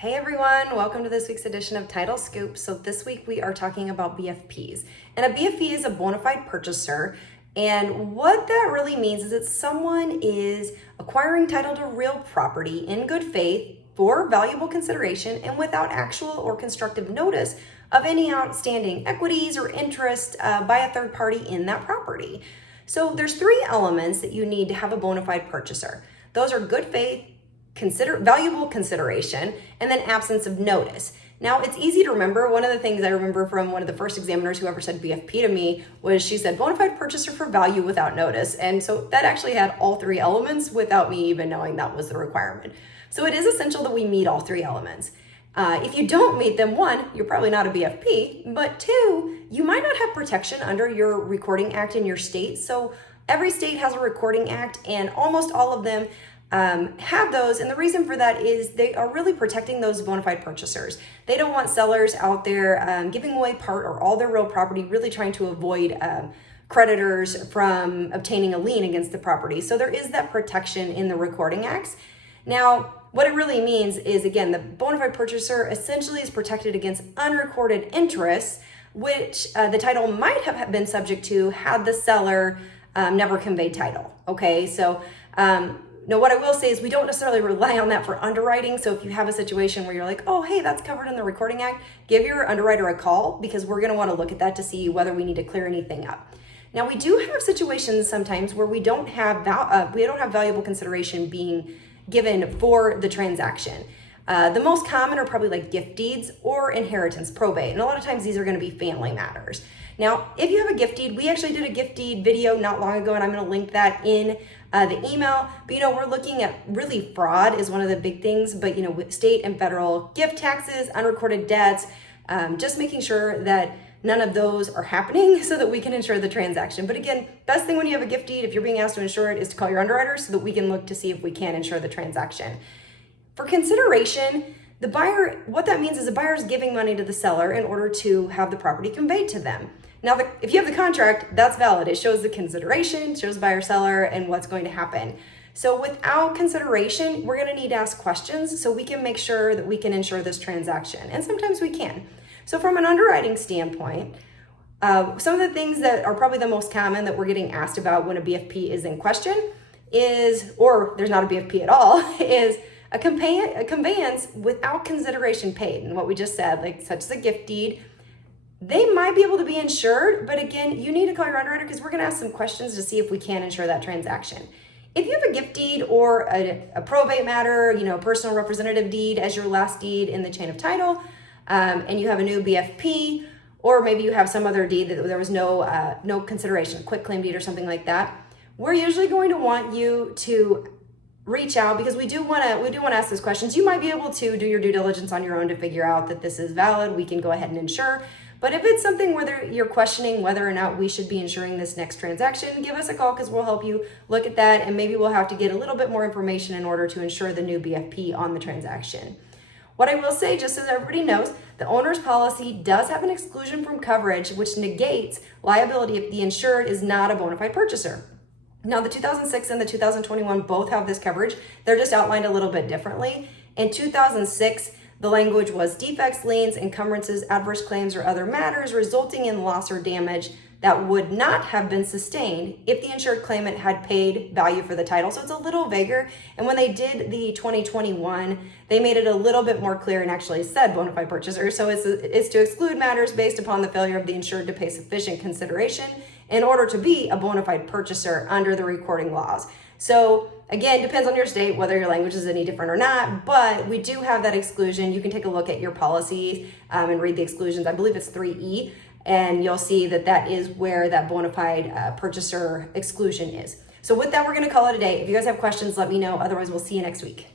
Hey everyone, welcome to this week's edition of Title Scoop. So this week we are talking about BFPs. And a BFP is a bona fide purchaser. And what that really means is that someone is acquiring title to real property in good faith for valuable consideration and without actual or constructive notice of any outstanding equities or interest by a third party in that property. So there's three elements that you need to have a bona fide purchaser. Those are good faith, valuable consideration, and then absence of notice. Now, it's easy to remember. One of the things I remember from one of the first examiners who ever said BFP to me was she said bona fide purchaser for value without notice. And so that actually had all three elements without me even knowing that was the requirement. So it is essential that we meet all three elements. If you don't meet them, one, you're probably not a BFP, but two, you might not have protection under your recording act in your state. So every state has a recording act and almost all of them have those, and the reason for that is they are really protecting those bona fide purchasers. They don't want sellers out there giving away part or all their real property, really trying to avoid creditors from obtaining a lien against the property. So there is that protection in the recording acts. Now, what it really means is, again, the bona fide purchaser essentially is protected against unrecorded interests, which the title might have been subject to had the seller never conveyed title. Okay, so now, what I will say is we don't necessarily rely on that for underwriting. So if you have a situation where you're like, oh, hey, that's covered in the Recording Act, give your underwriter a call because we're going to want to look at that to see whether we need to clear anything up. Now, we do have situations sometimes where we don't have valuable consideration being given for the transaction. The most common are probably like gift deeds or inheritance, probate. And a lot of times these are going to be family matters. Now, if you have a gift deed, we actually did a gift deed video not long ago, and I'm going to link that in the email. But, we're looking at really fraud is one of the big things, but, with state and federal gift taxes, unrecorded debts, just making sure that none of those are happening so that we can insure the transaction. But again, best thing when you have a gift deed, if you're being asked to insure it, is to call your underwriter so that we can look to see if we can insure the transaction. For consideration, the buyer, what that means is the buyer is giving money to the seller in order to have the property conveyed to them. Now, if you have the contract, that's valid. It shows the consideration, shows buyer, seller, and what's going to happen. So without consideration, we're going to need to ask questions so we can make sure that we can insure this transaction. And sometimes we can. So from an underwriting standpoint, some of the things that are probably the most common that we're getting asked about when a BFP is in question is, or there's not a BFP at all, is a conveyance without consideration paid. And what we just said, like such as a gift deed, they might be able to be insured, but again, you need to call your underwriter because we're going to ask some questions to see if we can insure that transaction. If you have a gift deed or a probate matter, a personal representative deed as your last deed in the chain of title, and you have a new BFP, or maybe you have some other deed that there was no consideration, a quitclaim deed or something like that, we're usually going to want you to reach out because we do want to ask those questions. You might be able to do your due diligence on your own to figure out that this is valid. We can go ahead and insure. But if it's something whether you're questioning whether or not we should be insuring this next transaction, give us a call because we'll help you look at that, and maybe we'll have to get a little bit more information in order to insure the new BFP on the transaction. What I will say, just so that everybody knows, the owner's policy does have an exclusion from coverage which negates liability if the insured is not a bona fide purchaser. Now, the 2006 and the 2021 both have this coverage. They're just outlined a little bit differently. In 2006, the language was defects, liens, encumbrances, adverse claims, or other matters resulting in loss or damage that would not have been sustained if the insured claimant had paid value for the title. So it's a little vaguer. And when they did the 2021, they made it a little bit more clear and actually said bona fide purchaser. So it's to exclude matters based upon the failure of the insured to pay sufficient consideration in order to be a bona fide purchaser under the recording laws. So again, depends on your state whether your language is any different or not, but we do have that exclusion. You can take a look at your policies and read the exclusions. I believe it's 3E, and you'll see that that is where that bona fide purchaser exclusion is. So with that, we're going to call it a day. If you guys have questions, let me know. Otherwise, we'll see you next week.